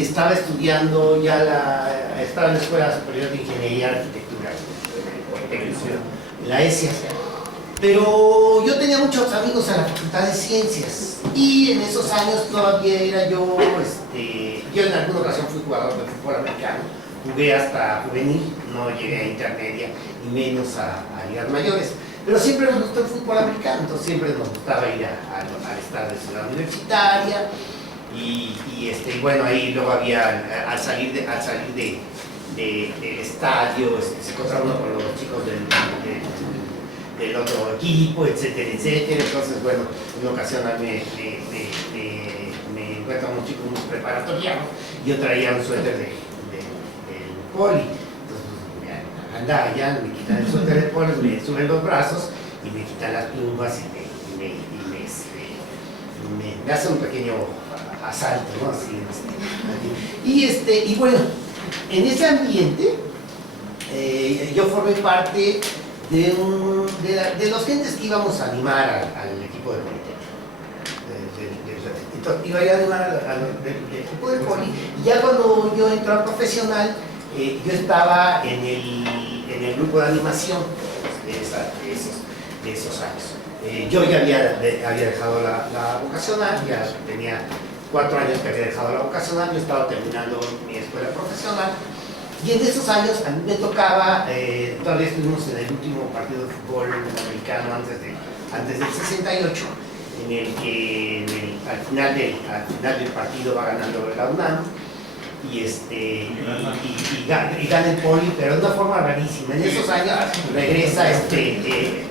Estaba estudiando estaba en la Escuela Superior de Ingeniería y Arquitectura, en la ESIA. Pero yo tenía muchos amigos en la Facultad de Ciencias y en esos años todavía era yo en alguna ocasión fui jugador de fútbol americano, jugué hasta juvenil, no llegué a intermedia y menos a ligas mayores, pero siempre nos gustó el fútbol americano, entonces siempre nos gustaba ir al estadio de Ciudad Universitaria y bueno, ahí luego había, al salir del estadio, se encontraba uno con los chicos del otro equipo, etcétera, etcétera. Entonces, bueno, en una ocasión me encuentro con un chico muy preparatoriano y yo traía un suéter del poli. Entonces, anda allá, me quitan el suéter del poli, me suben los brazos y me quitan las plumas y me hacen un pequeño asalto, ¿no? Así, y bueno, en ese ambiente yo formé parte de los gentes que íbamos a animar al equipo del Politécnico. Entonces, iba a animar al equipo del Poli, y ya cuando yo entré al profesional, yo estaba en el grupo de animación de esos años. Yo ya había dejado la vocacional, ya tenía 4 años que había dejado la vocacional, yo estaba terminando mi escuela profesional. Y en esos años a mí me tocaba, todavía estuvimos en el último partido de fútbol americano antes del 68, en el que al final del partido va ganando la UNAM y gana el Poli, pero de una forma rarísima. En esos años regresa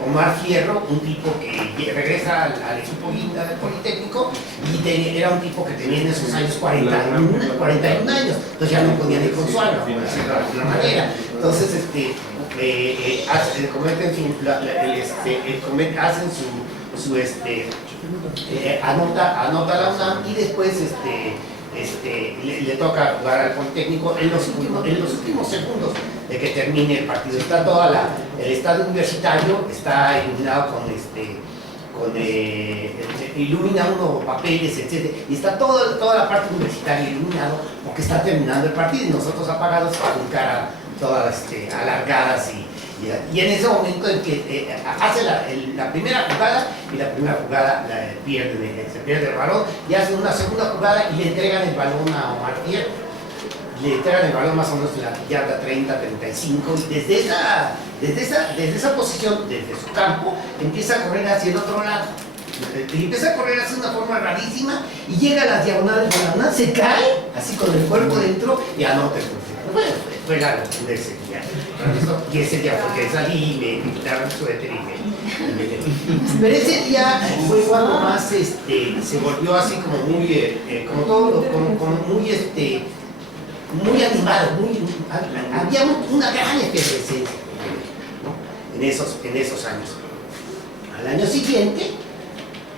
Omar Fierro, un tipo que regresa al equipo guinda del Politécnico, y era un tipo que tenía en esos años 41 años, entonces ya no podía ni con su alma, por decirlo de alguna manera. Entonces hacen anota la UNAM y después le toca jugar al Politécnico en los últimos segundos de que termine el partido. Está el estadio universitario está iluminado ilumina uno papeles, etc. Y está toda la parte universitaria iluminado porque está terminando el partido y nosotros apagados con cara todas alargadas y en ese momento en que hace la primera jugada y la primera jugada se pierde el balón y hacen una segunda jugada y le entregan el balón a Omar Fierro. Le entregan el balón más o menos en la yarda 30-35 y desde esa posición, desde su campo, empieza a correr hacia el otro lado. Y empieza a correr así de una forma rarísima y llega a las diagonales de la UNAM, se cae así con el cuerpo dentro y anota el punto. Bueno, fue la locura de ese día. Y ese día porque salí y me quitaron el suéter pero ese día fue cuando más se volvió así como muy muy animado, había una gran efervescencia, ¿no? en esos años. Al año siguiente,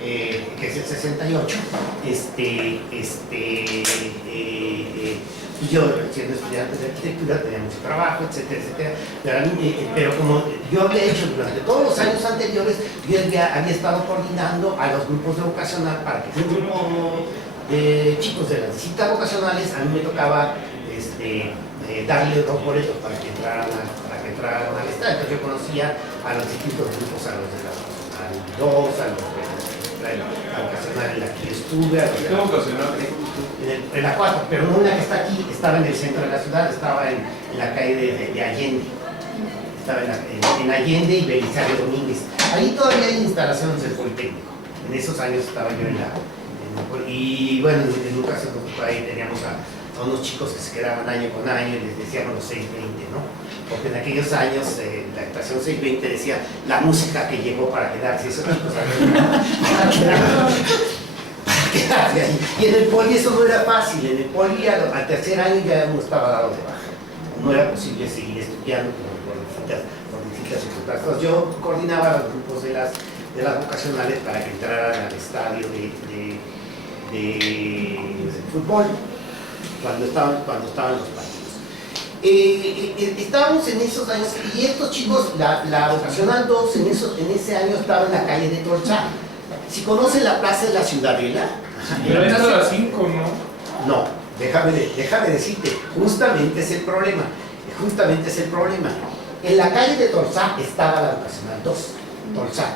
que es el 68, yo siendo estudiante de arquitectura tenía mucho trabajo, etcétera, etcétera, pero como yo había hecho durante todos los años anteriores, yo había estado coordinando a los grupos de vocacional para que un grupo de chicos de las distintas vocacionales, a mí me tocaba darle 2 boletos para que entraran al estadio. Entonces yo conocía a los distintos grupos, a los de la vocacional 2, a los de la vocacional en la que yo estuve, a los de la vocacional en la 4, pero no una que está aquí, estaba en el centro de la ciudad, estaba en la calle de Allende, estaba en Allende y Belisario Domínguez. Ahí todavía hay instalaciones del Politécnico. En esos años estaba yo y bueno, en una ocasión por ahí teníamos a unos chicos que se quedaban año con año y les decíamos los 620, ¿no? Porque en aquellos años la estación 620 decía la música que llegó para quedarse, eso para quedarse ahí. Y en el Poli eso no era fácil, en el Poli al tercer año ya uno estaba dado de baja, no era posible seguir estudiando por distintas circunstancias. Entonces yo coordinaba los grupos de las vocacionales para que entraran al estadio de fútbol cuando estaban los partidos. Estábamos en esos años y estos chicos, la vocacional 2 en ese año estaba en la calle de Torcha. Si conocen la plaza de la Ciudadela, pero es a las 5, ¿no? No, déjame decirte, justamente es el problema. En la calle de Tolsá estaba la vocacional 2, Tolsá.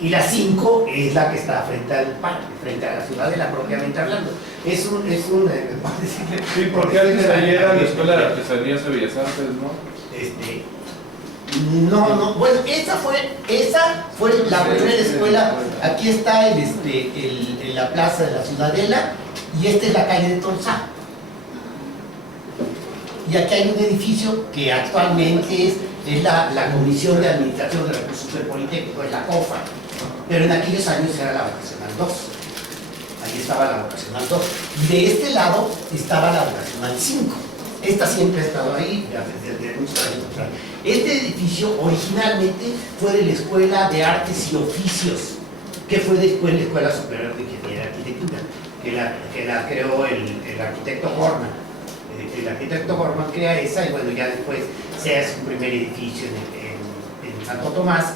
Y la 5 es la que está frente al parque, frente a la ciudadela propiamente hablando. Es un sí, porque antes ahí era la Escuela de Artesanías y Bellas Artes, ¿no? No, bueno, esa fue la primera escuela. Aquí está la plaza de la ciudadela y esta es la calle de Tolsá. Y aquí hay un edificio que actualmente es la Comisión de Administración de Recursos del Politécnico, es la COFA. Pero en aquellos años era la vocacional 2. Ahí estaba la vocacional 2. Y de este lado estaba la vocacional 5. Esta siempre ha estado ahí desde muchos años atrás. Este edificio originalmente fue de la Escuela de Artes y Oficios, que fue después la Escuela Superior de Ingeniería y Arquitectura, que la creó el arquitecto Horman. El arquitecto Horman crea esa y bueno, ya después se hace un primer edificio en Santo Tomás.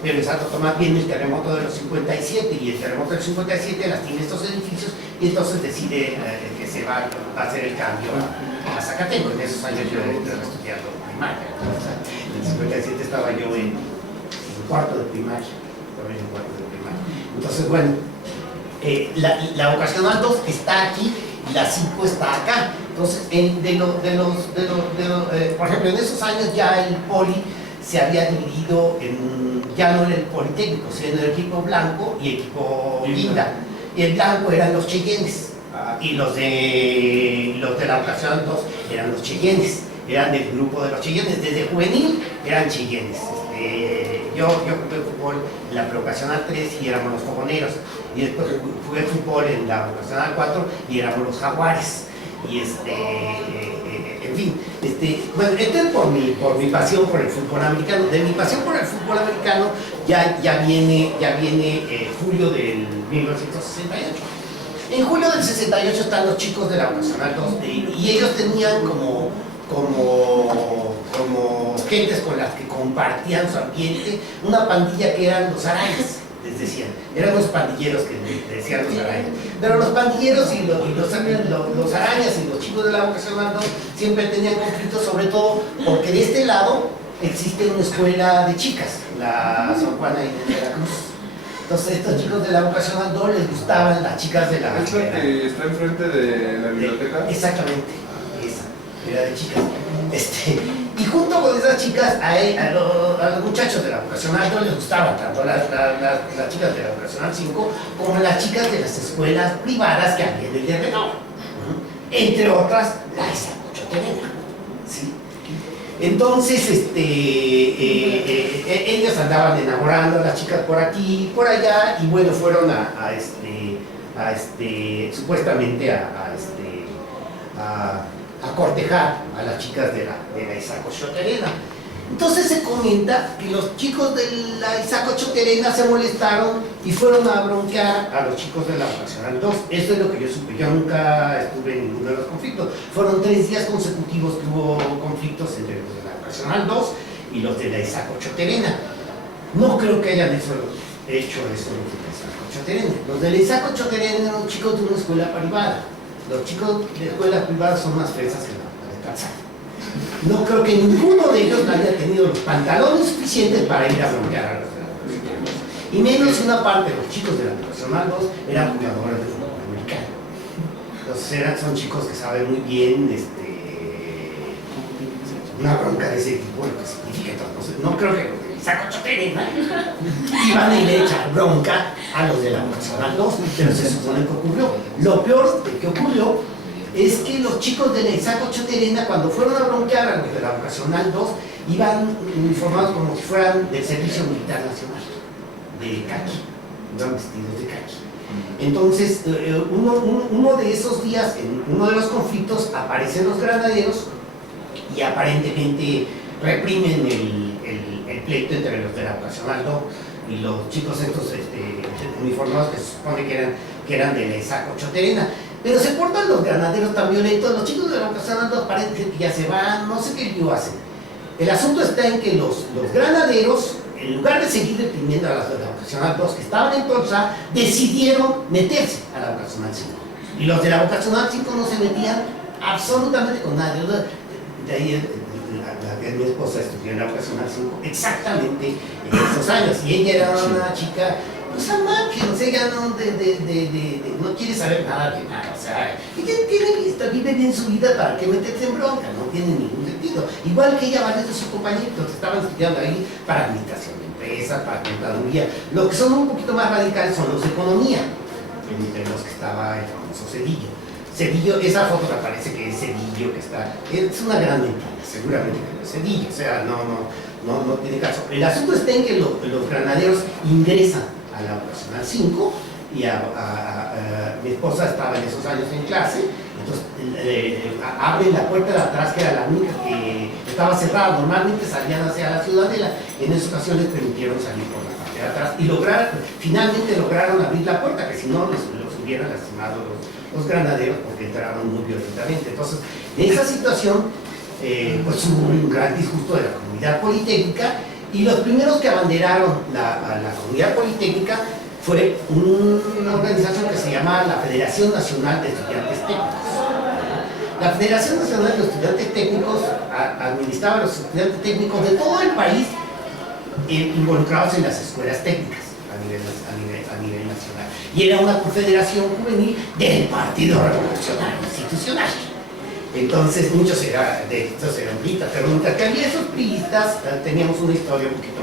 Pero en Santo Tomás viene el terremoto de los 57 y el terremoto del 57 lastima estos edificios y entonces decide que se va a hacer el cambio a Zacatenco. En esos años yo estaba estudiando primaria. En el 57 estaba yo en cuarto de primaria. Entonces, bueno, la vocacional 2 está aquí y la 5 está acá. Entonces, por ejemplo, en esos años ya el poli se había dividido ya no era el Politécnico, sino el equipo blanco y equipo guinda. Y el blanco eran los cheyennes, y los de la vocacional 2 eran los cheyennes, eran del grupo de los cheyennes, desde juvenil eran cheyennes. Yo jugué fútbol en la vocacional 3 y éramos los fogoneros, y después jugué fútbol en la vocacional 4 y éramos los jaguares. Y en fin, bueno, esto es por mi pasión por el fútbol americano. De mi pasión por el fútbol americano ya viene julio del 1968. En julio del 68 están los chicos de la vocacional 2 y ellos tenían como gentes con las que compartían su ambiente, una pandilla que eran los arañas. Les decían, eran los pandilleros que les decían los arañas, pero los pandilleros y los arañas y los chicos de la vocacional 2 siempre tenían conflictos, sobre todo porque de este lado existe una escuela de chicas, la Sor Juana Inés de la Cruz. Entonces estos chicos de la vocacional 2 les gustaban las chicas de la... ¿Es la que está enfrente de la biblioteca? Exactamente, esa, era de chicas. Y junto con esas chicas, a los muchachos de la vocacional 2 les gustaban tanto las chicas de la vocacional 5 como las chicas de las escuelas privadas que había en el terreno. Entre otras, la Isaco Choterena. ¿Sí? Entonces, ellos andaban enamorando a las chicas por aquí y por allá, y bueno, fueron supuestamente a cortejar a las chicas de la Isaco Choterena. Entonces se comenta que los chicos de la Isaco Choterena se molestaron y fueron a bronquear a los chicos de la vocacional 2. Eso es lo que yo supe. Yo nunca estuve en ninguno de los conflictos. Fueron 3 días consecutivos que hubo conflictos entre los de la vocacional 2 y los de la Isaco Choterena. No creo que hayan hecho eso los de la Isaco Choterena. Los de la Isaco Choterena eran chicos de una escuela privada. Los chicos de escuelas privadas son más fresas que la de calzada. No creo que ninguno de ellos haya tenido los pantalones suficientes para ir a bronquear a los de la vocacional 2. Y menos una parte de los chicos de la vocacional 2 eran jugadores de fútbol americano. Entonces son chicos que saben muy bien una bronca de ese tipo, lo que significa. Entonces, no creo que los de Isaco Choterena iban a ir a echar bronca a los de la vocacional 2, pero se supone que ocurrió. Lo peor de que ocurrió es que los chicos de la Isaco Choterena, cuando fueron a bronquear a los de la vocacional 2, iban uniformados como si fueran del Servicio Militar Nacional, de caqui, iban vestidos de caqui. Entonces, uno de esos días, en uno de los conflictos, aparecen los granaderos y aparentemente reprimen el pleito entre los de la vocacional 2 y los chicos estos uniformados que se supone que eran de la Isaco Choterena. Pero se portan los granaderos tan violentos, los chicos de la vocacional 2 parece que ya se van, no sé qué lío hacen. El asunto está en que los granaderos, en lugar de seguir reprimiendo a las de la vocacional 2 que estaban en Tolsá, decidieron meterse a la vocacional 5. Y los de la vocacional 5 no se metían absolutamente con nadie. De ahí mi esposa estudió en la vocacional 5 exactamente en esos años. Y ella era una chica, pues al margen, o sea, ella no quiere saber nada de nada. O sea, ella tiene vista, vive bien su vida, ¿para qué meterse en bronca? No tiene ningún sentido. Igual que ella, varios de sus compañeros estaban estudiando ahí para administración de empresas, para contaduría. Los que son un poquito más radicales son los de economía, entre los que estaba el famoso Cedillo. Cedillo, esa foto me parece que es Cedillo, que está, es una gran mentira, seguramente que no es Cedillo, o sea, no tiene caso. El asunto está en que los granaderos ingresan a la vocacional 5 y mi esposa estaba en esos años en clase, entonces abren la puerta de atrás, que era la única que estaba cerrada. Normalmente salían hacia la ciudadela, en esa ocasión les permitieron salir por la parte de atrás y finalmente lograron abrir la puerta, que si no los hubieran lastimado los granaderos, porque entraron muy violentamente. Entonces, en esa situación pues hubo un gran disgusto de la comunidad politécnica, y los primeros que abanderaron la comunidad politécnica fue una organización que se llama la Federación Nacional de Estudiantes Técnicos. La Federación Nacional de Estudiantes Técnicos administraba a los estudiantes técnicos de todo el país involucrados en las escuelas técnicas a nivel nacional. Y era una confederación juvenil del Partido Revolucionario Institucional. Entonces muchos eran priistas, pero mientras que había esos priistas, teníamos una historia un poquito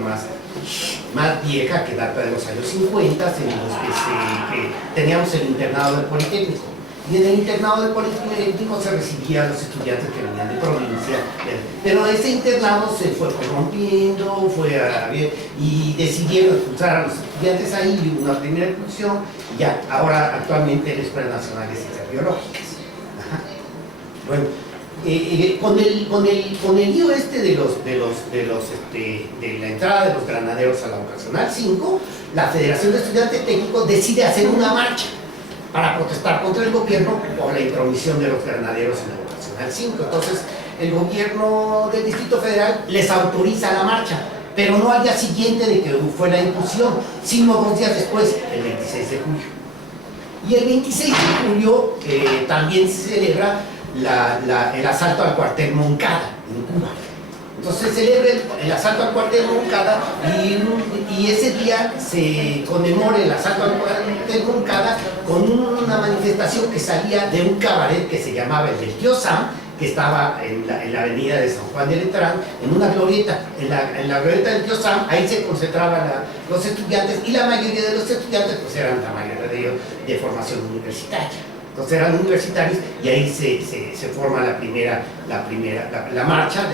más vieja, que data de los años 50, en los que teníamos el internado del Politécnico. Y en el internado del Politécnico se recibían a los estudiantes que venían de provincia, pero ese internado se fue corrompiendo, y decidieron expulsar a los estudiantes ahí, y hubo una primera expulsión, ya ahora actualmente la Escuela Nacional de Ciencias Biológicas. Bueno, con el lío de la entrada de los granaderos a la vocacional 5, la Federación de Estudiantes Técnicos decide hacer una marcha para protestar contra el gobierno por la intromisión de los granaderos en la vocacional 5. Entonces, el gobierno del Distrito Federal les autoriza la marcha, pero no al día siguiente de que fue la incursión, sino 2 días después, el 26 de julio. Y el 26 de julio también se celebra el asalto al cuartel Moncada en Cuba. Entonces se celebra el asalto al cuartel Moncada, y ese día se conmemora el asalto al cuartel Moncada con una manifestación que salía de un cabaret que se llamaba el del Tío Sam, que estaba en la avenida de San Juan de Letrán, en una glorieta, en la glorieta del Tío Sam. Ahí se concentraban los estudiantes, y la mayoría de los estudiantes pues eran, la mayoría de ellos, de formación universitaria. Entonces eran universitarios, y ahí se forma la marcha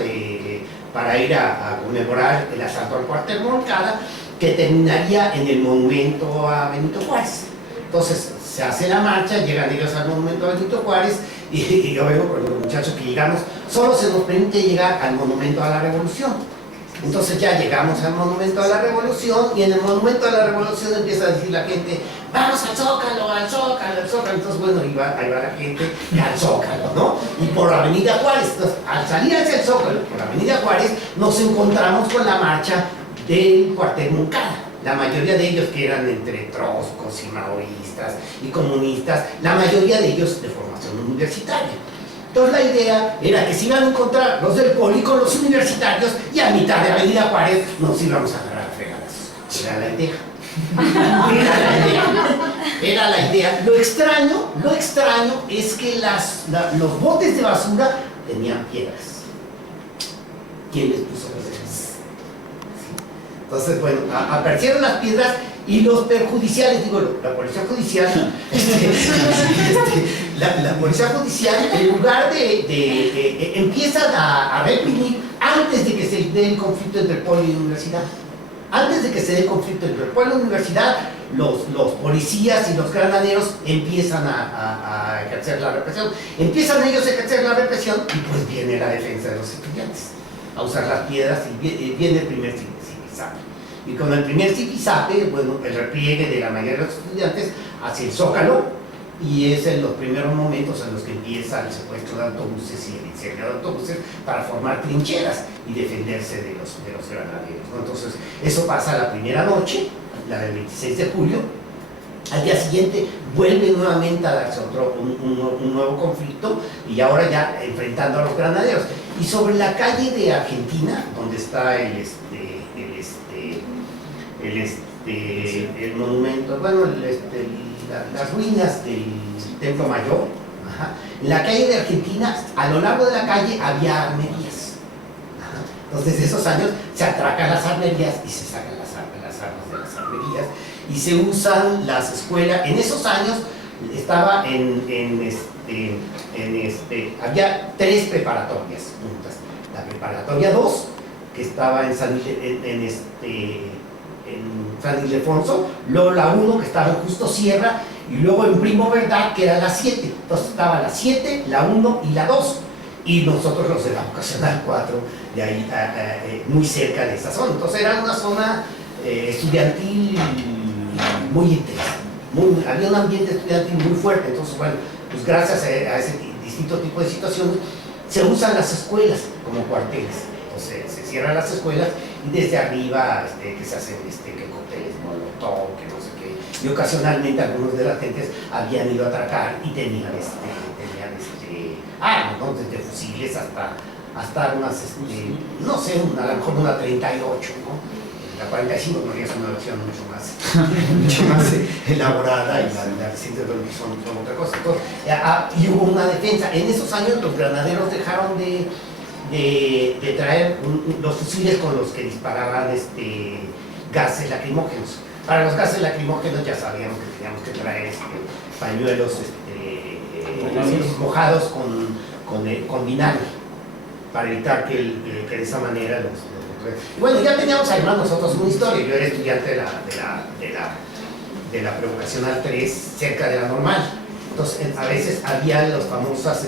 para ir a conmemorar el asalto al cuartel Moncada, que terminaría en el monumento a Benito Juárez. Entonces se hace la marcha, llegan ellos al monumento a Benito Juárez, y yo veo con los muchachos que llegamos, solo se nos permite llegar al monumento a la Revolución. Entonces ya llegamos al monumento a la Revolución, y en el monumento a la Revolución empieza a decir la gente: vamos al Zócalo, al Zócalo, al Zócalo. Entonces, bueno, ahí va la gente al Zócalo, ¿no? Y por la Avenida Juárez. Entonces, al salir hacia el Zócalo, por la Avenida Juárez, nos encontramos con la marcha del cuartel Moncada. La mayoría de ellos, que eran entre trotskos y maoístas y comunistas, la mayoría de ellos de formación universitaria. Entonces la idea era que se iban a encontrar los del Poli con los universitarios, y a mitad de Avenida Juárez nos íbamos a agarrar a fregadas. Era la idea. Era la idea. Lo extraño es que los botes de basura tenían piedras. ¿Quién les puso las piedras? Entonces, bueno, aparecieron las piedras, y los perjudiciales, la policía judicial, la policía judicial, en lugar de empiezan a reprimir antes de que se dé el conflicto entre el pueblo y la universidad. Antes de que se dé el conflicto entre el pueblo y la universidad, los policías y los granaderos empiezan a ejercer la represión. Empiezan ellos a ejercer la represión, y pues viene la defensa de los estudiantes a usar las piedras, y viene el primer zipizape. Y con el primer zipizape, bueno, el repliegue de la mayoría de los estudiantes hacia el Zócalo, y es en los primeros momentos en los que empieza el secuestro de autobuses y el incendio de autobuses para formar trincheras y defenderse de los granaderos, ¿no? Entonces, eso pasa la primera noche, la del 26 de julio, Al día siguiente vuelve nuevamente a darse un nuevo conflicto y ahora ya enfrentando a los granaderos. Y sobre la calle de Argentina, donde está el monumento, bueno, las ruinas del Templo Mayor, ajá, en la calle de Argentina, a lo largo de la calle había armerías. Ajá. Entonces, desde esos años se atracan las armerías y se sacan las armas de las armerías y se usan las escuelas. En esos años estaba había 3 preparatorias juntas. La preparatoria 2, que estaba en San Ildefonso, luego la 1, que estaba en Justo Sierra, y luego en Primo Verdad, que era la 7. Entonces estaba la 7, la 1 y la 2. Y nosotros los de la vocacional 4, de ahí muy cerca de esa zona. Entonces era una zona estudiantil muy intensa. Había un ambiente estudiantil muy fuerte. Entonces, bueno, pues gracias a ese distinto tipo de situaciones, se usan las escuelas como cuarteles. Entonces se cierran las escuelas y desde arriba que se hacen que cócteles molotov, que no sé qué. Y ocasionalmente algunos de las gentes habían ido a atracar y tenían armas, ¿no? Desde fusiles hasta armas, no sé, a lo mejor una 38, ¿no? La 45 no es una versión mucho más elaborada, y la reciente son otra cosa. Entonces, y hubo una defensa. En esos años los granaderos dejaron de traer los fusiles con los que disparaban gases lacrimógenos. Para los gases lacrimógenos ya sabíamos que teníamos que traer pañuelos mojados con vinagre para evitar que de esa manera y bueno, ya teníamos además nosotros una historia. Yo era estudiante de la prevocacional 3 cerca de la normal. Entonces a veces había las famosas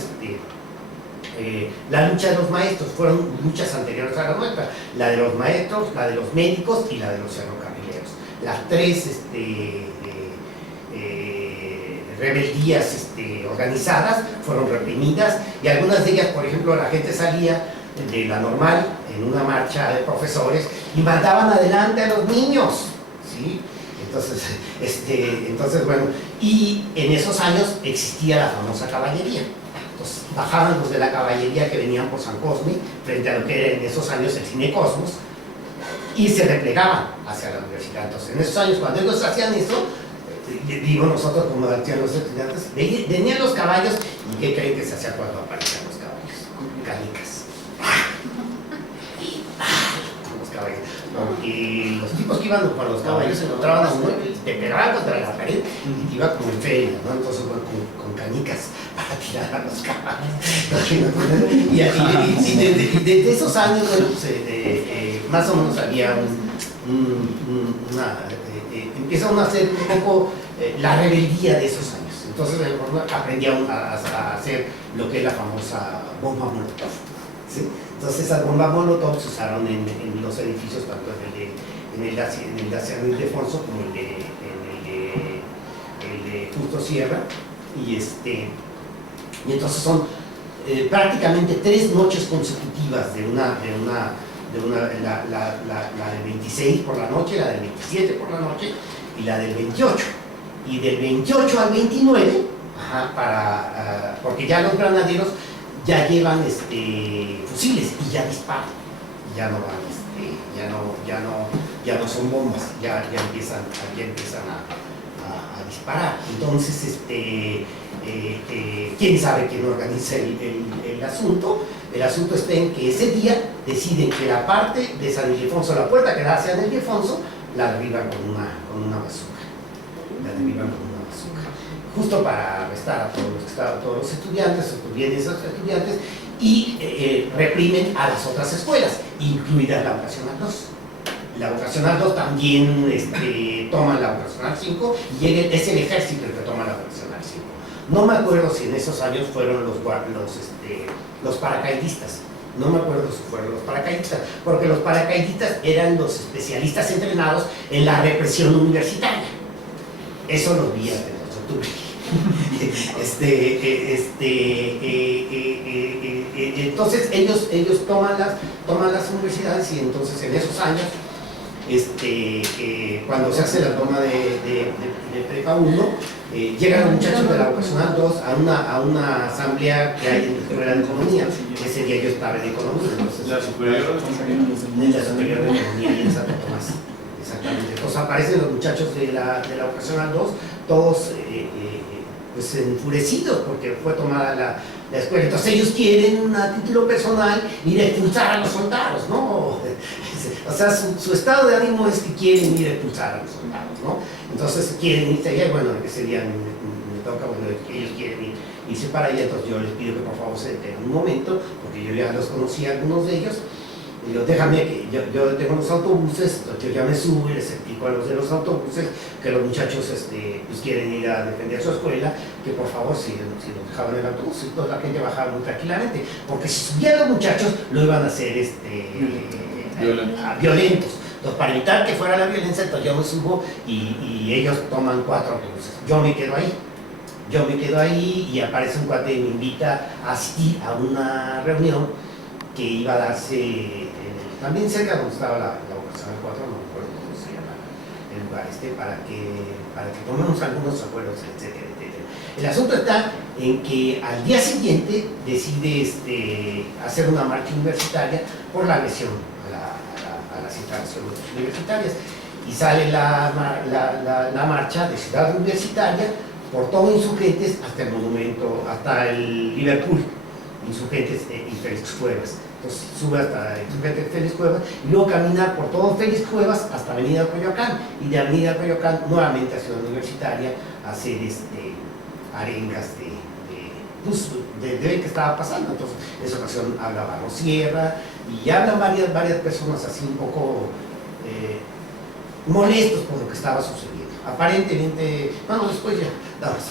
la lucha de los maestros. Fueron luchas anteriores a la nuestra: la de los maestros, la de los médicos y la de los ferrocarrileros. Las 3 rebeldías organizadas fueron reprimidas, y algunas de ellas, por ejemplo, la gente salía de la normal en una marcha de profesores y mandaban adelante a los niños, ¿sí? Entonces, bueno, y en esos años existía la famosa caballería. Entonces bajaban los de la caballería que venían por San Cosme, frente a lo que era en esos años el Cine Cosmos, y se replegaban hacia la universidad. Entonces, en esos años, cuando ellos hacían eso, digo nosotros como hacían los estudiantes, venían los caballos, y ¿qué creen que se hacía cuando aparecían los caballos? Canicas. Los caballos. Porque los tipos que iban con los caballos se encontraban a uno y te pegaban contra la pared y te iba como en feria, ¿no? Entonces, bueno, con canicas para tirar a los caballos. Y desde esos años, bueno, pues, más o menos había empieza uno a hacer un poco la rebeldía de esos años. Entonces aprendí a hacer lo que es la famosa bomba molotov, ¿sí? Entonces esas bombas molotov se usaron en los edificios, tanto en el de San Ildefonso como el de Justo Sierra, y entonces son prácticamente 3 noches consecutivas la del 26 por la noche, la del 27 por la noche y la del 28. Y del 28 al 29, porque ya los granaderos ya llevan fusiles y ya disparan, ya no van, ya no son bombas, ya empiezan a disparar. Entonces, quién sabe quién organiza el asunto. El asunto está en que ese día deciden que la parte de San Ildefonso, la puerta que da hacia San Ildefonso, la derriban con una bazooka. Justo para arrestar a todos los estudiantes, y reprimen a las otras escuelas, incluida la vocacional 2. La vocacional 2 también toma la vocacional 5, y es el ejército el que toma la vocacional 5. No me acuerdo si en esos años fueron los paracaidistas. No me acuerdo si fueron los paracaidistas, porque los paracaidistas eran los especialistas entrenados en la represión universitaria. Eso lo vi hasta el 8 de octubre. Entonces ellos toman las universidades, y entonces en esos años cuando se hace la toma de Prepa 1, llegan los muchachos de la vocacional 2 a una asamblea que hay en la Escuela de Economía. Ese día yo estaba en Economía. Entonces, ¿La superior? en la Superior de Economía y en Santo Tomás. Exactamente. Entonces aparecen los muchachos de la vocacional 2, todos pues enfurecidos porque fue tomada la escuela. Entonces ellos quieren a título personal ir a expulsar a los soldados, ¿no? O sea, su estado de ánimo es que quieren ir a expulsar a los soldados, ¿no? Entonces quieren irse allá, bueno, ese día me toca, bueno, ellos quieren irse para allá, entonces yo les pido que por favor se detengan un momento, porque yo ya los conocía algunos de ellos. Y yo, déjame que yo tengo los autobuses, yo ya me subo y les explico a los de los autobuses que los muchachos pues quieren ir a defender su escuela, que por favor si los dejaban en el autobús, y toda la gente bajaba muy tranquilamente, porque si subían los muchachos lo iban a hacer violentos. Entonces, para evitar que fuera la violencia, entonces yo me subo y ellos toman 4 autobuses. Yo me quedo ahí y aparece un cuate y me invita a asistir a una reunión que iba a darse también cerca donde estaba la vocacional 4, no me acuerdo cómo se llama el lugar para que tomemos algunos acuerdos, etcétera, etcétera. El asunto está en que al día siguiente decide hacer una marcha universitaria por la agresión a las instalaciones universitarias, y sale la marcha de Ciudad Universitaria por todo Insurgentes hasta el monumento, hasta el Liverpool, Insurgentes y Félix Cuevas. Entonces sube hasta Insurgentes Félix Cuevas y luego camina por todo Félix Cuevas hasta Avenida Coyoacán, y de Avenida Coyoacán nuevamente a Ciudad Universitaria a hacer arengas de qué estaba pasando. Entonces en esa ocasión habla Barro Sierra y hablan varias personas así un poco molestos por lo que estaba sucediendo. Aparentemente, bueno, después ya damos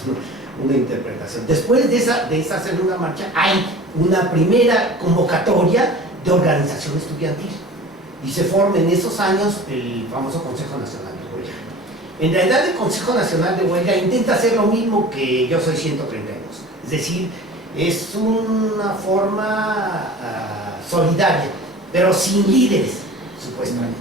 una interpretación. Después de esa segunda marcha hay una primera convocatoria de organización estudiantil y se forma en esos años el famoso Consejo Nacional de Huelga. En realidad el Consejo Nacional de Huelga intenta hacer lo mismo que Yo Soy 132, es decir, es una forma solidaria, pero sin líderes, supuestamente,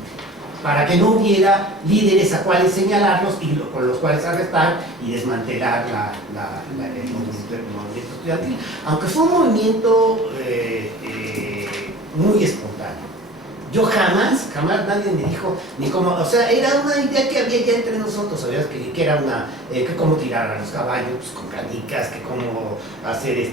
para que no hubiera líderes a cuales señalarlos y con los cuales arrestar y desmantelar el movimiento estudiantil, aunque fue un movimiento muy espontáneo. Yo jamás nadie me dijo ni cómo, o sea, era una idea que había ya entre nosotros, ¿sabías? Que era que cómo tirar a los caballos pues, con canicas, que cómo hacer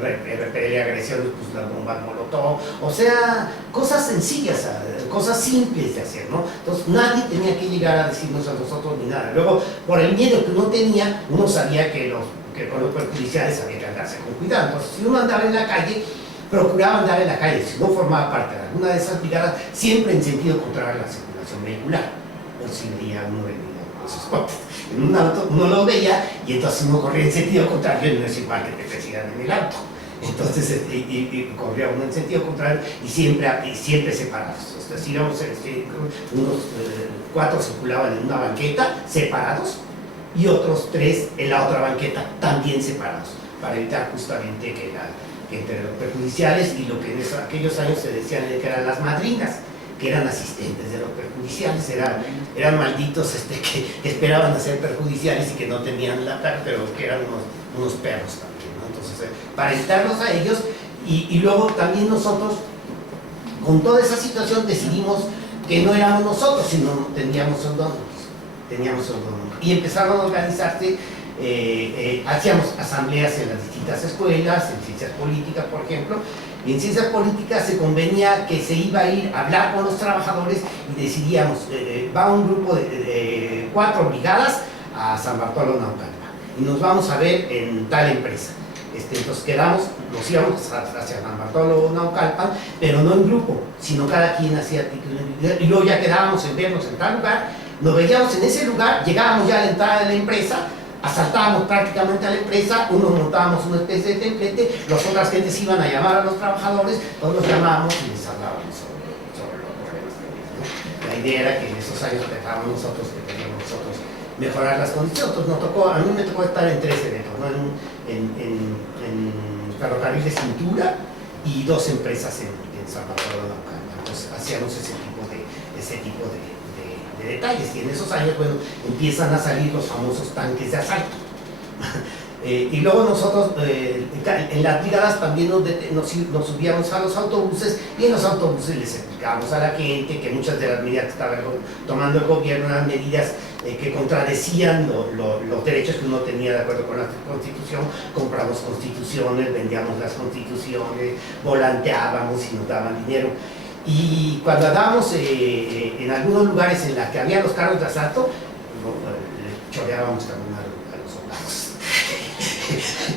repeler agresiones, pues la bomba molotov, o sea, cosas sencillas, cosas simples de hacer, ¿no? Entonces nadie tenía que llegar a decirnos a nosotros ni nada. Luego, por el miedo que uno tenía, uno sabía que con los perjudiciales había que andarse con cuidado. Entonces, si uno andaba en la calle, procuraba andar en la calle, si no formaba parte de alguna de esas brigadas, siempre en sentido contrario a la circulación vehicular. O si veía uno venir a esos spots en un auto, uno lo veía y entonces uno corría en sentido contrario y no es igual que te persigan en el auto. Entonces, y corría uno en sentido contrario y siempre separados. Es decir, unos 4 circulaban en una banqueta separados y otros 3 en la otra banqueta también separados, para evitar justamente que entre los perjudiciales y lo que en aquellos años se decían que eran las madrinas, que eran asistentes de los perjudiciales, eran malditos que esperaban a ser perjudiciales y que no tenían la cara, pero que eran unos perros también, ¿no? Entonces, para evitarlos a ellos, y luego también nosotros, con toda esa situación, decidimos que no éramos nosotros, sino teníamos seudónimos, y empezaron a organizarse. Hacíamos asambleas en las distintas escuelas, en ciencias políticas, por ejemplo, y en ciencias políticas se convenía que se iba a ir a hablar con los trabajadores y decidíamos, va un grupo de 4 brigadas a San Bartolo Naucalpan y nos vamos a ver en tal empresa. Entonces nos íbamos hacia San Bartolo Naucalpan, pero no en grupo, sino cada quien hacía título individual, y luego ya quedábamos en vernos en tal lugar, nos veíamos en ese lugar, llegábamos ya a la entrada de la empresa, asaltábamos prácticamente a la empresa, montábamos una especie de templete, las otras gentes iban a llamar a los trabajadores, todos los llamábamos y les hablábamos sobre los problemas que había, ¿no? La idea era que en esos años pensábamos nosotros que teníamos mejorar las condiciones. Entonces a mí me tocó estar en 3 eventos, ¿no? en ferrocarril de cintura y 2 empresas en San Bartolo de Naucalpan. Entonces hacíamos ese ese tipo de detalles. Y en esos años, bueno, empiezan a salir los famosos tanques de asalto. Y luego nosotros en las brigadas también nos subíamos a los autobuses, y en los autobuses les explicábamos a la gente que muchas de las medidas que estaba tomando el gobierno eran medidas que contradecían los derechos que uno tenía de acuerdo con la Constitución. Compramos constituciones, vendíamos las constituciones, volanteábamos y nos daban dinero. Y cuando andábamos en algunos lugares en los que había los carros de asalto, choreábamos también a los soldados.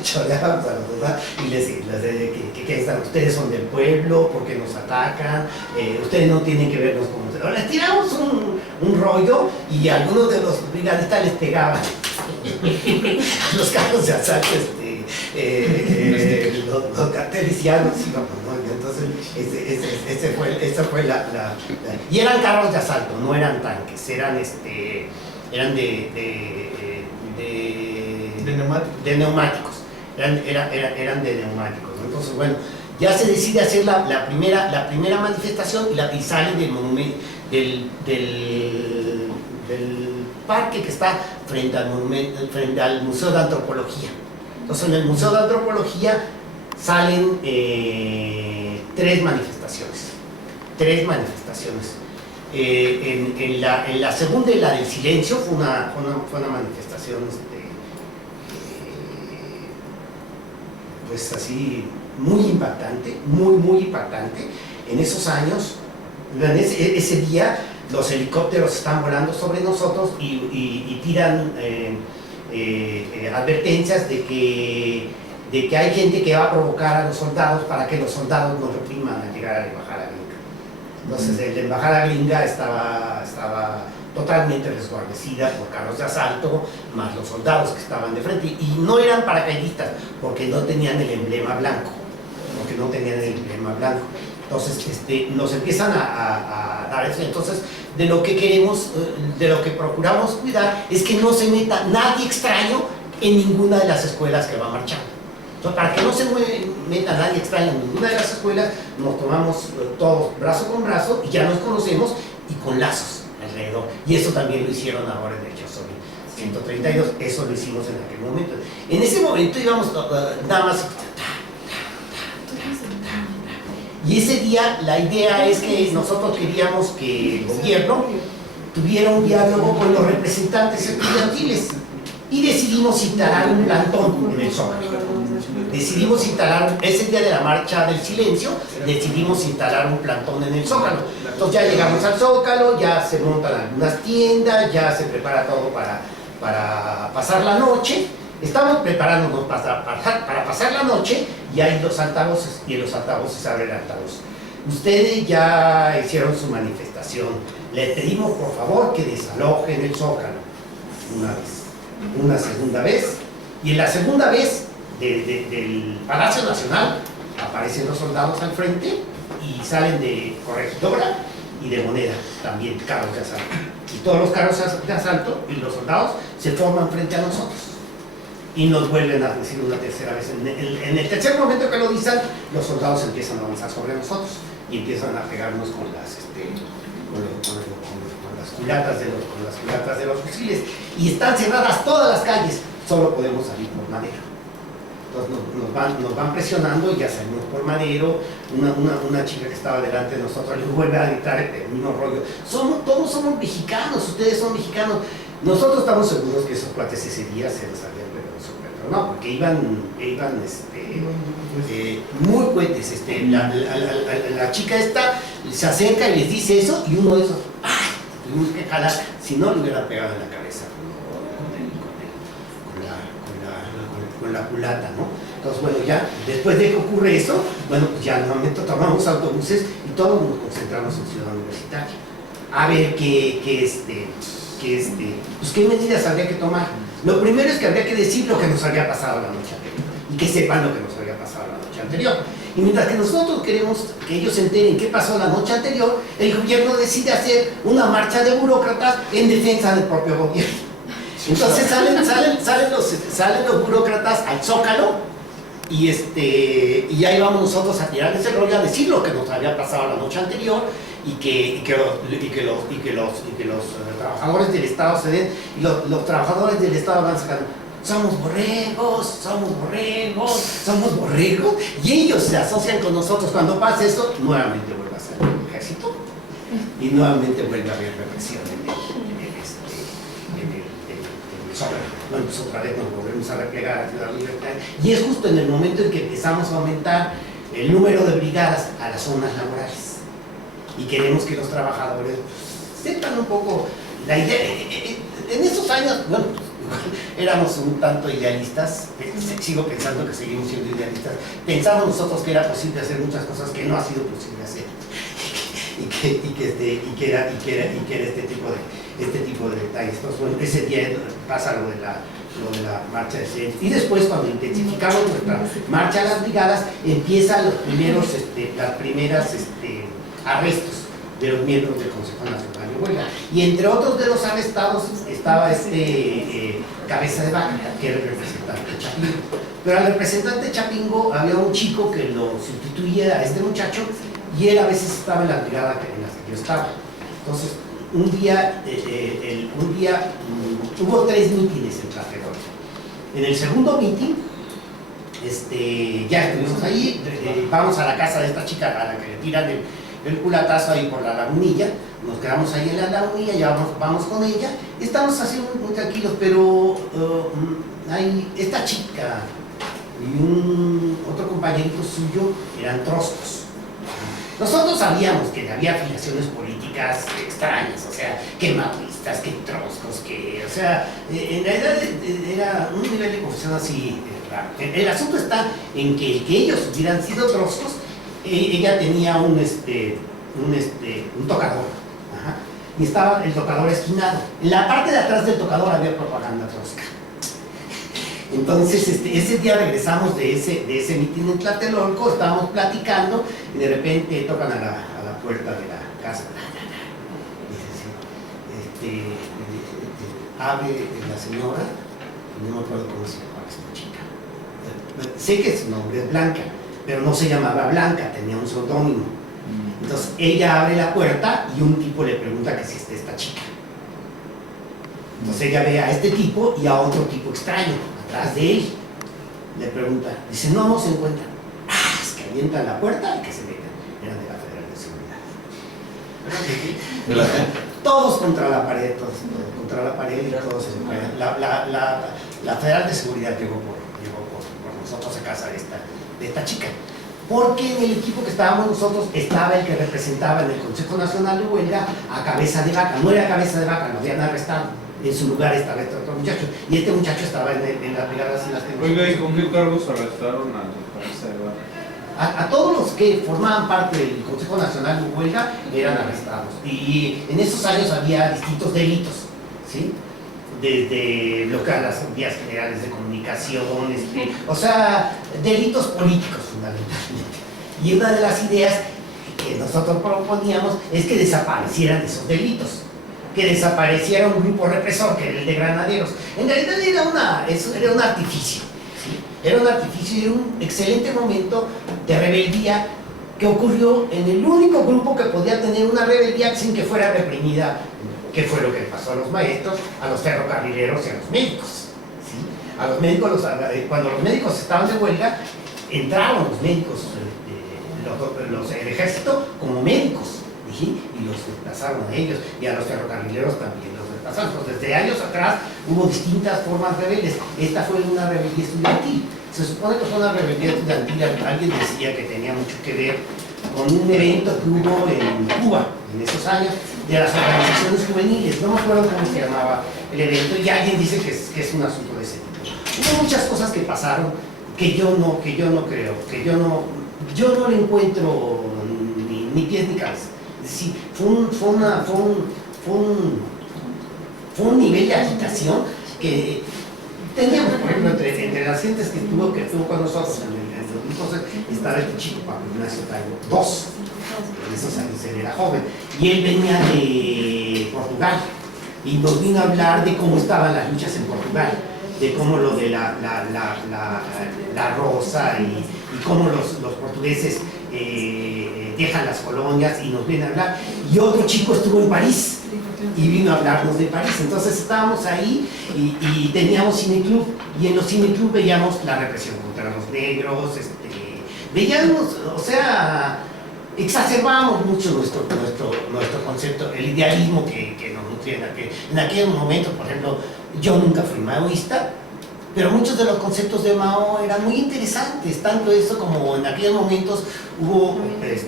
Choreábamos a los soldados y les decíamos que están, ustedes son del pueblo, porque nos atacan, ustedes no tienen que vernos como ustedes. Les tiramos un rollo, y algunos de los brigadistas les pegaban a los carros de asalto, los cartelicianos, ¿no? Entonces esa fue y eran carros de asalto, no eran tanques, eran de neumáticos, eran de neumáticos, ¿no? Entonces, bueno, ya se decide hacer la primera manifestación, y sale del monumento, del parque que está frente al Museo de Antropología. Entonces, en el Museo de Antropología salen tres manifestaciones. En la segunda, la del silencio, fue una manifestación pues así muy impactante, muy impactante. En esos años, ese día, los helicópteros están volando sobre nosotros y tiran advertencias de que hay gente que va a provocar a los soldados para que los soldados nos repriman al llegar a la embajada gringa. Entonces, la embajada gringa estaba totalmente resguardecida por carros de asalto, más los soldados que estaban de frente, y no eran paracaidistas porque no tenían el emblema blanco, Entonces, nos empiezan a dar eso. Entonces, de lo que queremos, de lo que procuramos cuidar, es que no se meta nadie extraño en ninguna de las escuelas que va marchando. Entonces, para que no se meta nadie extraño en ninguna de las escuelas, nos tomamos todos brazo con brazo, y ya nos conocemos, y con lazos alrededor. Y eso también lo hicieron ahora en el Chosoli 132, eso lo hicimos en aquel momento. En ese momento íbamos nada más. Y ese día la idea es que nosotros queríamos que el gobierno tuviera un diálogo con los representantes estudiantiles, y decidimos instalar un plantón en el Zócalo. Ese día de la marcha del silencio, decidimos instalar un plantón en el Zócalo. Entonces ya llegamos al Zócalo, ya se montan algunas tiendas, ya se prepara todo para pasar la noche. Estamos preparándonos para pasar la noche, y hay los altavoces, y en los altavoces abre el altavoz. Ustedes ya hicieron su manifestación, les pedimos por favor que desalojen el Zócalo una vez, una segunda vez, y en la segunda vez del Palacio Nacional aparecen los soldados al frente, y salen de Corregidora y de Moneda también carros de asalto, y todos los carros de asalto y los soldados se forman frente a nosotros, y nos vuelven a decir una tercera vez. En el tercer momento que lo dicen, los soldados empiezan a avanzar sobre nosotros y empiezan a pegarnos con las culatas de los fusiles, y están cerradas todas las calles, solo podemos salir por Madero. Entonces nos van presionando, y ya salimos por Madero. Una chica que estaba delante de nosotros le vuelve a gritar el mismo rollo: todos somos mexicanos, ustedes son mexicanos. Nosotros estamos seguros que esos cuates ese día se los habían pegado súper, pero no, porque iban muy cuentes. La chica esta se acerca y les dice eso, y uno de esos, ¡ay! Tuvimos que jalar, si no le hubieran pegado en la cabeza con la culata, ¿no? Entonces, bueno, ya después de que ocurre eso, bueno, pues ya nuevamente tomamos autobuses y todos nos concentramos en Ciudad Universitaria a ver pues qué medidas habría que tomar. Lo primero es que habría que decir lo que nos había pasado la noche anterior, y que sepan lo que nos había pasado la noche anterior. Y mientras que nosotros queremos que ellos se enteren qué pasó la noche anterior, el gobierno decide hacer una marcha de burócratas en defensa del propio gobierno. Entonces salen los burócratas al Zócalo, y ya íbamos nosotros a tirar ese rollo, a decir lo que nos había pasado la noche anterior y que los trabajadores del Estado se den, y los trabajadores del Estado van sacando, somos borregos, y ellos se asocian con nosotros. Cuando pasa eso, nuevamente vuelve a salir el ejército y nuevamente vuelve a haber represión bueno, pues otra vez nos volvemos a replegar a Ciudad Libertad, y es justo en el momento en que empezamos a aumentar el número de brigadas a las zonas laborales y queremos que los trabajadores sepan un poco la idea. En esos años, bueno, éramos un tanto idealistas, sigo pensando que seguimos siendo idealistas, pensamos nosotros que era posible hacer muchas cosas que no ha sido posible hacer y que era este tipo de detalles. Entonces, bueno, ese día pasa lo de la marcha de silencio. Y después, cuando intensificamos nuestra marcha a las brigadas, empiezan los primeros, las primeras arrestos de los miembros del Consejo Nacional de Huelga. Y entre otros de los arrestados estaba Cabeza de Vaca, que era el representante de Chapingo. Pero al representante Chapingo había un chico que lo sustituía a este muchacho, y él a veces estaba en la brigada en la que yo estaba. Entonces, un día hubo 3 mítines en Tlatelolco. En el segundo mítin, ya estuvimos ahí, vamos a la casa de esta chica a la que le tiran el culatazo ahí por la lagunilla, nos quedamos ahí en la lagunilla, ya vamos con ella, y estamos así muy tranquilos, pero hay esta chica y otro compañerito suyo eran troscos. Nosotros sabíamos que había afiliaciones políticas extrañas, o sea, que maoístas, que troscos, que, o sea, en realidad era un nivel de confusión así raro. El asunto está en que ellos hubieran sido troscos, ella tenía un tocador, ajá, y estaba el tocador esquinado. En la parte de atrás del tocador había propaganda trosca. Entonces, ese día regresamos de ese mitin en Tlatelolco, estábamos platicando y de repente tocan a la puerta de la casa. Abre la señora, no me acuerdo cómo se llamaba esta chica. Sé que su nombre es Blanca, pero no se llamaba Blanca, tenía un seudónimo. Entonces, ella abre la puerta y un tipo le pregunta que si está esta chica. Entonces, ella ve a este tipo y a otro tipo extraño atrás de él, le pregunta, dice, no se encuentra. Es que avientan la puerta y que se metan. Eran de la Federal de Seguridad. Todos contra la pared, todos contra la pared y todos se separan. La Federal de Seguridad llegó por nosotros a casa de esta chica. Porque en el equipo que estábamos nosotros estaba el que representaba en el Consejo Nacional de Huelga a Cabeza de Vaca. No era Cabeza de Vaca, lo habían arrestado. En su lugar estaba este otro muchacho, y este muchacho estaba en las brigadas en las que... Oiga, ¿y con qué cargos arrestaron a Cabeza de Vaca? A todos los que formaban parte del Consejo Nacional de Huelga eran arrestados, y en esos años había distintos delitos, ¿sí? Desde bloquear las vías generales de comunicación, o sea, delitos políticos fundamentalmente. Y una de las ideas que nosotros proponíamos es que desaparecieran esos delitos, que desapareciera un grupo represor, que era el de granaderos. En realidad era un artificio, ¿sí? Era un artificio y era un excelente momento de rebeldía que ocurrió en el único grupo que podía tener una rebeldía sin que fuera reprimida, que fue lo que pasó a los maestros, a los ferrocarrileros y a los médicos, ¿sí? A los médicos, cuando los médicos estaban de huelga, entraron los médicos, el ejército como médicos, ¿sí? Y los desplazaron a ellos, y a los ferrocarrileros también los desplazaron. Entonces, desde años atrás hubo distintas formas rebeldes. Esta fue una rebeldía estudiantil. Se supone que fue una rebeldía estudiantil, alguien decía que tenía mucho que ver con un evento que hubo en Cuba en esos años, de las organizaciones juveniles. No me acuerdo cómo se llamaba el evento, y alguien dice que es un asunto de ese tipo. Hubo muchas cosas que pasaron que yo no creo, que yo no le encuentro ni pies ni cabeza. Es decir, fue un nivel de agitación que teníamos. Por ejemplo, entre las gentes que estuvo con nosotros en el 2012 estaba este chico, Pablo Ignacio Taibo, 2, en esos años él era joven, y él venía de Portugal y nos vino a hablar de cómo estaban las luchas en Portugal. de cómo lo de la rosa y cómo los portugueses dejan las colonias y nos vienen a hablar. Y otro chico estuvo en París y vino a hablarnos de París. Entonces estábamos ahí y teníamos cineclub, y en los cineclub veíamos la represión contra los negros, veíamos, o sea, exacerbábamos mucho nuestro concepto, el idealismo que nos nutría en aquel momento. Por ejemplo, yo nunca fui maoísta, pero muchos de los conceptos de Mao eran muy interesantes, tanto eso como en aquellos momentos hubo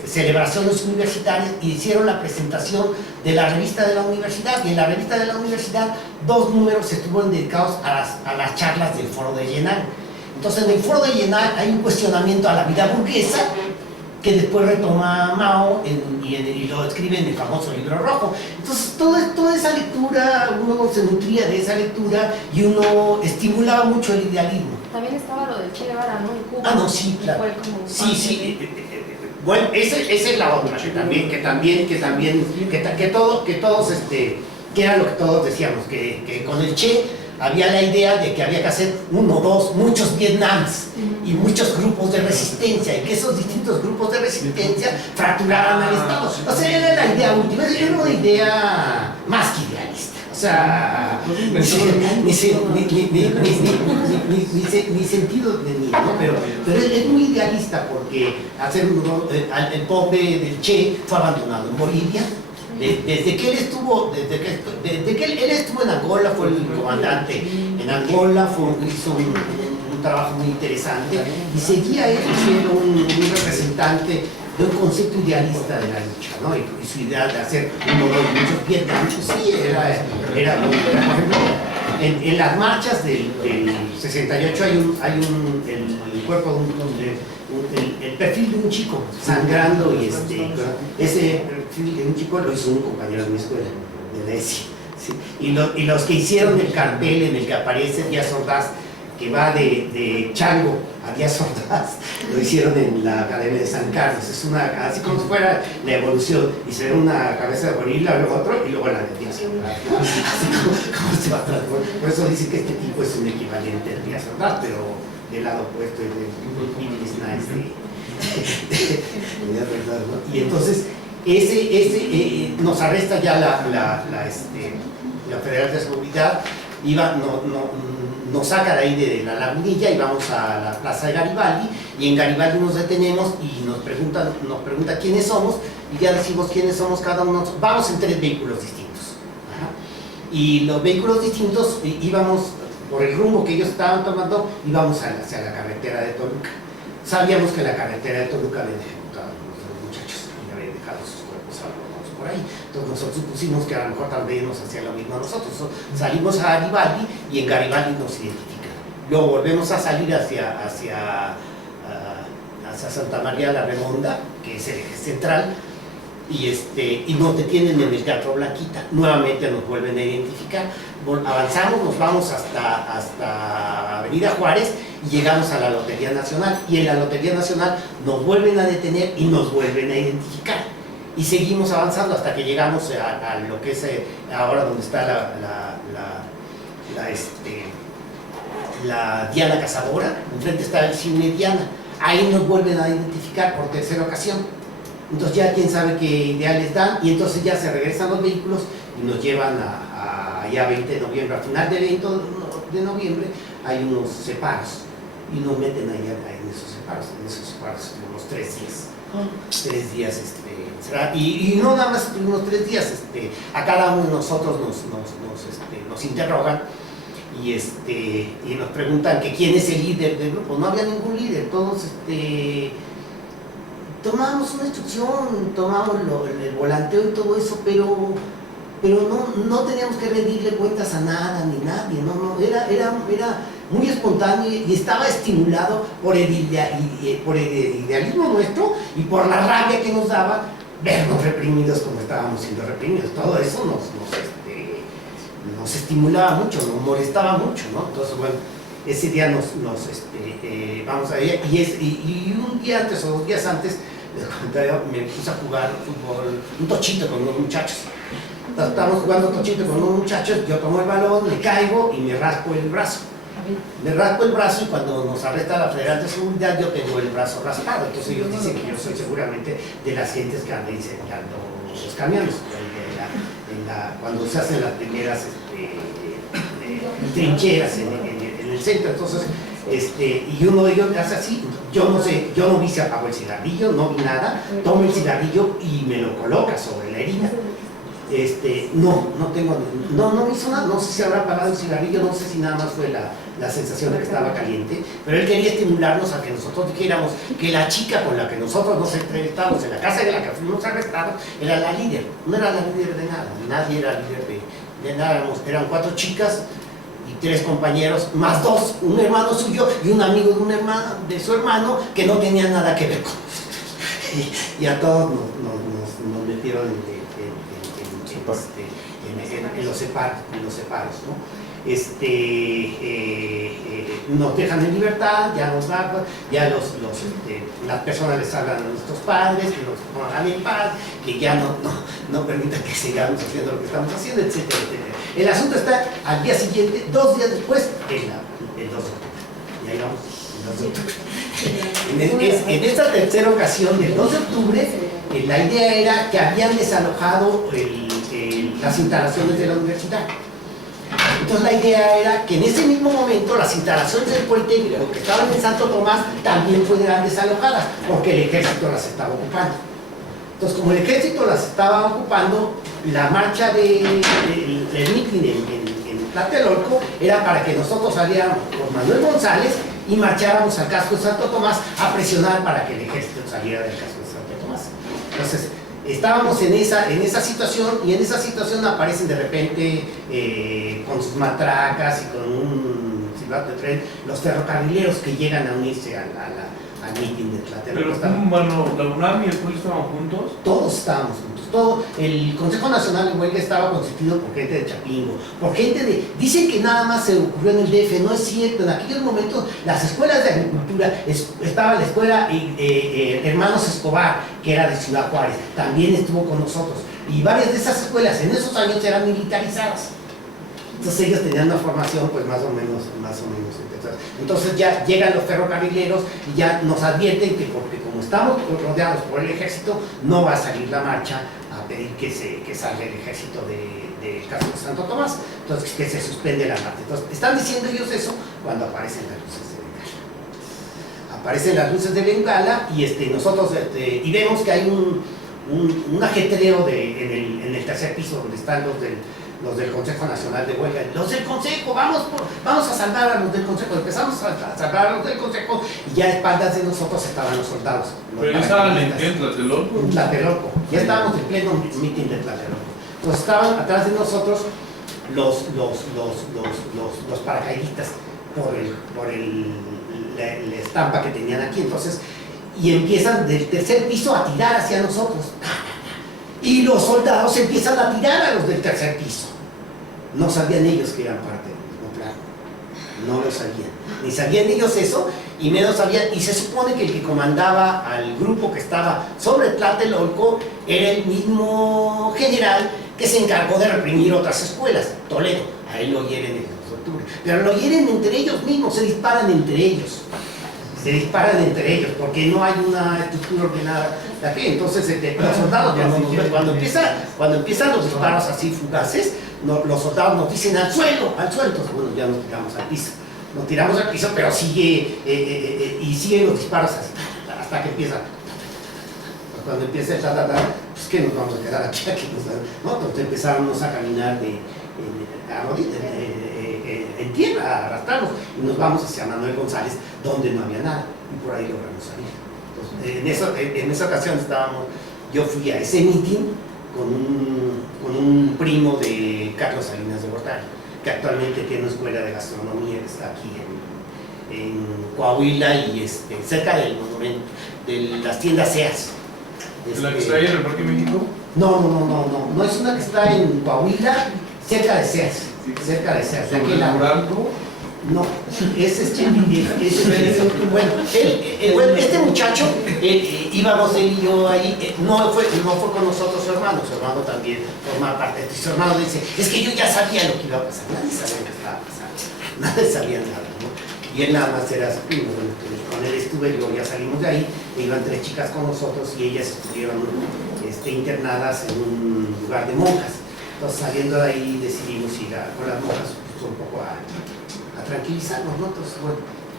celebraciones universitarias y hicieron la presentación de la revista de la universidad, y en la revista de la universidad 2 números estuvieron dedicados a las charlas del Foro de Yenal. Entonces en el Foro de Yenal hay un cuestionamiento a la vida burguesa que después retoma Mao y lo escribe en el famoso Libro Rojo. Entonces toda esa lectura, uno se nutría de esa lectura y uno estimulaba mucho el idealismo. También estaba lo del Che Guevara, ¿no? En Cuba. Ah, no, sí, claro. Fue como Sí. Bueno, esa es la otra, que era lo que todos decíamos, que con el Che había la idea de que había que hacer 1, 2, muchos Vietnams y muchos grupos de resistencia, y que esos distintos grupos de resistencia fracturaran al Estado. O sea, era la idea última, era una idea más que idealista. O sea, ni sentido de mí, ¿no? Pero es muy idealista, porque el pobre del Che fue abandonado en Bolivia. Desde que él estuvo en Angola, fue el comandante en Angola, hizo un trabajo muy interesante, y seguía él siendo un representante de un concepto idealista de la lucha, ¿no? Y su idea de hacer muchos vietnamitas, sí, era por ejemplo, en las marchas del 68 hay el cuerpo el perfil de un chico sangrando, y ese perfil de un chico lo hizo un compañero de mi escuela, de la ESI, ¿sí? Y los que hicieron el cartel en el que aparece Díaz Ordaz, que va de Chango a Díaz Ordaz, lo hicieron en la Academia de San Carlos. Es así como si fuera la evolución, y se ve una cabeza de gorila, luego otro, y luego la de Díaz Ordaz, ¿no? Así como se va transformando. Por eso dicen que este tipo es un equivalente a Díaz Ordaz, pero del lado opuesto, y entonces nos arresta ya la Federal de Seguridad, nos saca de ahí de la Lagunilla, y vamos a la plaza de Garibaldi, y en Garibaldi nos detenemos y nos pregunta quiénes somos, y ya decimos quiénes somos cada uno. Vamos en 3 vehículos distintos. Ajá. Y los vehículos distintos íbamos por el rumbo que ellos estaban tomando, íbamos hacia la carretera de Toluca. Sabíamos que la carretera de Toluca había ejecutado a los muchachos y habían dejado sus cuerpos abandonados por ahí. Entonces nosotros supusimos que a lo mejor tal vez nos hacía lo mismo a nosotros. Salimos a Garibaldi, y en Garibaldi nos identifican. Luego volvemos a salir hacia Santa María la Redonda, que es el eje central, y nos detienen en el Teatro Blanquita. Nuevamente nos vuelven a identificar. Avanzamos, nos vamos hasta Avenida Juárez, y llegamos a la Lotería Nacional, y en la Lotería Nacional nos vuelven a detener y nos vuelven a identificar, y seguimos avanzando hasta que llegamos a lo que es ahora donde está la Diana Cazadora. Enfrente está el cine Diana. Ahí nos vuelven a identificar por 3ª ocasión. Entonces ya quién sabe qué ideales dan, y entonces ya se regresan los vehículos y nos llevan allá 20 de noviembre. Al final del 20 de noviembre hay unos separos, y nos meten allá en esos separos. Estuvimos 3 días. 3 días, y no nada más estuvimos 3 días, a cada uno de nosotros nos interrogan, y nos preguntan que quién es el líder del grupo. No había ningún líder, todos tomábamos una instrucción, tomábamos el volanteo y todo eso, pero no teníamos que rendirle cuentas a nada ni nadie, era muy espontáneo, y estaba estimulado por el idealismo nuestro y por la rabia que nos daba vernos reprimidos como estábamos siendo reprimidos. Todo eso nos estimulaba mucho, nos molestaba mucho, ¿no? Entonces, bueno, ese día vamos a ir, y un día antes o 2 días antes, les conté, me puse a jugar fútbol, un tochito con unos muchachos. Estábamos jugando tochito con unos muchachos, yo tomo el balón, me caigo y me raspo el brazo. Me raspo el brazo y cuando nos arresta la Federal de Seguridad yo tengo el brazo raspado. Entonces ellos dicen que yo soy seguramente de las gentes que andan incendiando los camiones. Cuando se hacen las primeras trincheras en el centro. Entonces, y uno de ellos hace así, yo no sé, yo no vi si apagó el cigarrillo, no vi nada, tomo el cigarrillo y me lo coloca sobre la herida. No me hizo nada, no sé si habrá apagado el cigarrillo, no sé si nada más fue la sensación de que estaba caliente, pero él quería estimularnos a que nosotros dijéramos que la chica con la que nosotros nos entrevistamos en la casa de la que fuimos arrestados era la líder, no era la líder de nada, nadie era líder de nada, eran 4 chicas y 3 compañeros, más 2, un hermano suyo y un amigo de su hermano que no tenían nada que ver con y a todos nos metieron en los separos, ¿no? Nos dejan en libertad, ya nos dan, ya las personas les hablan a nuestros padres, que nos pongan en paz, que ya no permitan que sigamos haciendo lo que estamos haciendo, etcétera, etcétera. El asunto está al día siguiente, 2 días después, el 2 de octubre. Y ahí vamos, el 2 de octubre. En esta tercera ocasión del 2 de octubre, la idea era que habían desalojado las instalaciones de la universidad. Entonces la idea era que en ese mismo momento las instalaciones del Politécnico que estaban en Santo Tomás también fueran desalojadas, porque el ejército las estaba ocupando. Entonces, como el ejército las estaba ocupando, la marcha del mitin en Tlatelolco era para que nosotros saliéramos por Manuel González y marcháramos al casco de Santo Tomás a presionar para que el ejército saliera del casco de Santo Tomás. Entonces, estábamos en esa situación y en esa situación aparecen de repente con sus matracas y con un silbato de tren los ferrocarrileros que llegan a unirse al mitin de Tlatelolco. Pero la UNAM y el PUL estaban juntos. Todos estábamos juntos. El Consejo Nacional de Huelga estaba constituido por gente de Chapingo, por gente dicen que nada más se ocurrió en el DF, no es cierto. En aquellos momentos las escuelas de agricultura, estaba la escuela Hermanos Escobar, que era de Ciudad Juárez, también estuvo con nosotros, y varias de esas escuelas en esos años eran militarizadas. Entonces ellos tenían una formación pues más o menos entonces ya llegan los ferrocarrileros y ya nos advierten que porque como estamos rodeados por el ejército no va a salir la marcha a pedir que salga el ejército del casco de Santo Tomás, entonces que se suspende la marcha. Entonces están diciendo ellos eso cuando aparecen las luces de Bengala y nosotros y vemos que hay un ajetreo en el tercer piso donde están los del Consejo Nacional de Huelga. Los del Consejo, vamos a salvar a los del Consejo. Empezamos a salvar a los del Consejo y ya a espaldas de nosotros estaban los soldados. Pero estaban en Tlatelolco. En Tlatelolco. Ya estábamos en pleno mitin de Tlatelolco. Entonces estaban atrás de nosotros los paracaidistas por la estampa que tenían aquí. Entonces, y empiezan del tercer piso a tirar hacia nosotros. Y los soldados empiezan a tirar a los del tercer piso. No sabían ellos que eran parte del mismo plan. No lo sabían. Ni sabían ellos eso, y menos sabían. Y se supone que el que comandaba al grupo que estaba sobre Tlatelolco era el mismo general que se encargó de reprimir otras escuelas, Toledo. A él lo hieren en el 2 de octubre. Pero lo hieren entre ellos mismos, se disparan entre ellos. Porque no hay una estructura ordenada de aquí. Entonces los soldados cuando empiezan los disparos así fugaces, los soldados nos dicen al suelo, entonces bueno, ya nos tiramos al piso, pero siguen los disparos así, hasta que empieza. Cuando empieza el pues que nos vamos a quedar aquí, ¿no? Entonces empezamos a caminar en tierra, a arrastrarnos, y nos vamos hacia Manuel González, donde no había nada, y por ahí logramos salir. Entonces, en esa ocasión yo fui a ese mitin con un primo de Carlos Salinas de Gortari, que actualmente tiene una escuela de gastronomía que está aquí en Coahuila y cerca del monumento, de las tiendas Sears. ¿La que está ahí en el Parque México? No es una que está en Coahuila, cerca de Sears. De aquel lado. No, ese es bueno, este muchacho, íbamos él y yo ahí, no fue con nosotros su hermano también forma parte de esto. Y su hermano dice, es que yo ya sabía lo que iba a pasar, nadie sabía lo que estaba pasando, nadie sabía nada, ¿no? Y él nada más era su primo, bueno, con él estuve, yo ya salimos de ahí, e iban 3 chicas con nosotros y ellas estuvieron internadas en un lugar de monjas. Entonces saliendo de ahí decidimos ir con las monjas pues, un poco a tranquilizarnos, ¿no? Entonces, bueno,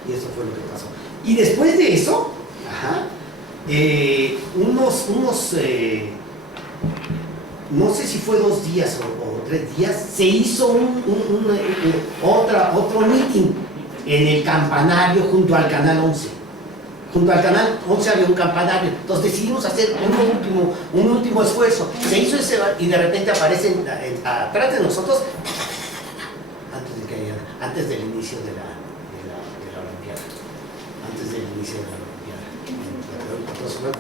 y eso fue lo que pasó. Y después de eso, no sé si fue 2 días o 3 días, se hizo otro meeting en el campanario junto al Canal 11. Junto al Canal 11 había un campanario, entonces decidimos hacer un último esfuerzo. Se hizo ese y de repente aparecen atrás de nosotros, antes del inicio de la Olimpiada. Antes del inicio de la Olimpiada. Entonces, bueno,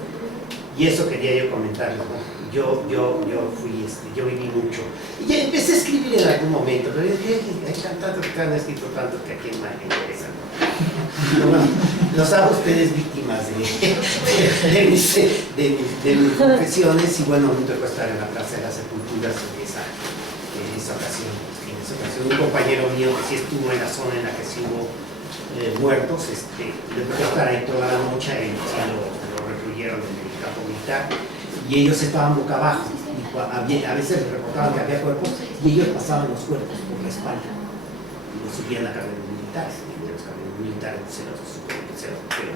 y eso quería yo comentarles, ¿no? Yo viví mucho. Y ya empecé a escribir en algún momento, pero hay tantos que han escrito tantos que aquí me interesa, ¿no? Los hago ustedes víctimas de mis confesiones y bueno, me tocó estar en la Plaza de las Sepulturas en esa ocasión. Un compañero mío que sí estuvo en la zona en la que sí hubo muertos, le tocó estar ahí toda la noche y lo recluyeron en el campo militar y ellos estaban boca abajo y a veces reportaban que había cuerpos y ellos pasaban los cuerpos por la espalda y los subían a camiones militares y de los camiones militares se los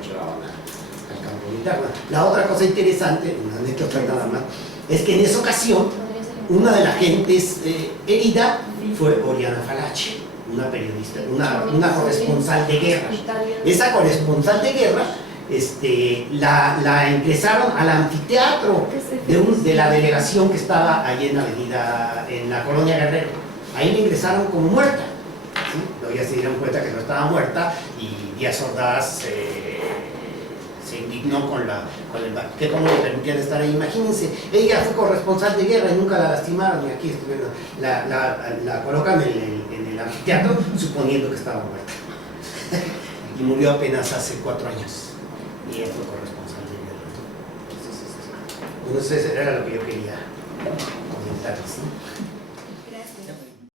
llevaban al campo militar. La otra cosa interesante, una anécdota nada más, es que en esa ocasión una de las gentes herida fue Oriana Falache, una periodista, una corresponsal de guerra. Esa corresponsal de guerra la ingresaron al anfiteatro de la delegación que estaba allí en la colonia Guerrero. Ahí la ingresaron como muerta. ¿Sí? Luego ya se dieron cuenta que no estaba muerta y Díaz Ordaz se indignó con que cómo le permitían estar ahí. Imagínense, ella fue corresponsal de guerra y nunca la lastimaron y aquí estuvieron, la colocan en el anfiteatro suponiendo que estaba muerta. Y murió apenas hace 4 años y ella fue corresponsal de guerra. Entonces era lo que yo quería comentarles, ¿no?